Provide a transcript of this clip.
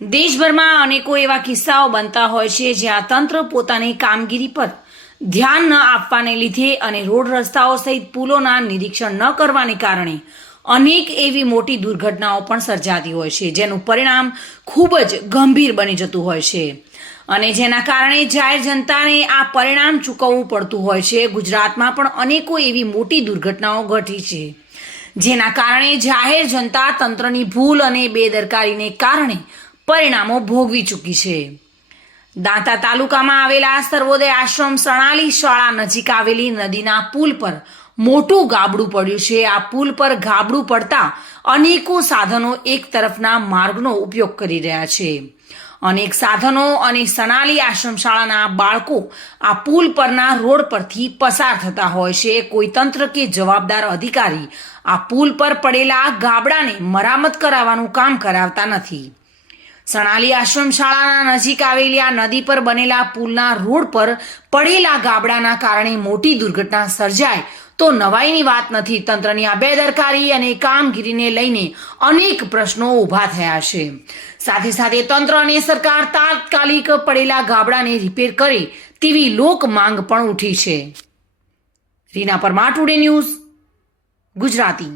દેશભરમાં અનેકો એવા કિસ્સાઓ બનતા હોય છે જ્યાં તંત્ર પોતાની કામગીરી પર ધ્યાન ન આપવાને લીધે અને રોડ રસ્તાઓ સહિત પુલોના નિરીક્ષણ ન કરવાને કારણે અનેક એવી મોટી દુર્ઘટનાઓ પણ સર્જાતી હોય છે, જેનું પરિણામ ખૂબ જ ગંભીર બની જતું હોય છે અને જેના કારણે જાહેર જનતાને આ પરિણામ ચૂકવવું પડતું હોય છે। ગુજરાતમાં પણ અનેકો એવી મોટી દુર્ઘટનાઓ ઘટી છે, જેના કારણે જાહેર જનતા તંત્રની ભૂલ અને બેદરકારીને કારણે પરિણામો ભોગવી ચૂકી છે। દાંતા તાલુકામાં આવેલા સર્વોદય આશ્રમ સણાલી શાળા નજીક આવેલી નદીના પુલ પર મોટું ગાબડું પડ્યું છે। આ પુલ પર ગાબડું પડતા અનેકો સાધનો એક તરફના માર્ગનો ઉપયોગ કરી રહ્યા છે। અનેક સાધનો અને સણાલી આશ્રમ શાળાના બાળકો આ પુલ પરના રોડ પરથી પસાર થતા હોય છે। કોઈ તંત્ર કે જવાબદાર અધિકારી આ પુલ પર પડેલા ગાબડાને મરામત કરાવવાનું કામ કરાવતા નથી। સણાલી આશ્રમ શાળાના નજીક આવેલી આ નદી પર બનેલા પુલના રોડ પર પડેલા ગાબડાના કારણે મોટી દુર્ઘટના સર્જાય તો નવાઈની વાત નથી। તંત્રની આ બેદરકારી અને કામગીરીને લઈને અનેક પ્રશ્નો ઊભા થયા છે। સાથે સાથે તંત્ર અને સરકાર તાત્કાલિક પડેલા ગાબડાને રિપેર કરે તેવી લોક માંગ પણ ઉઠી છે। Reena Parmar, today news, Gujarati.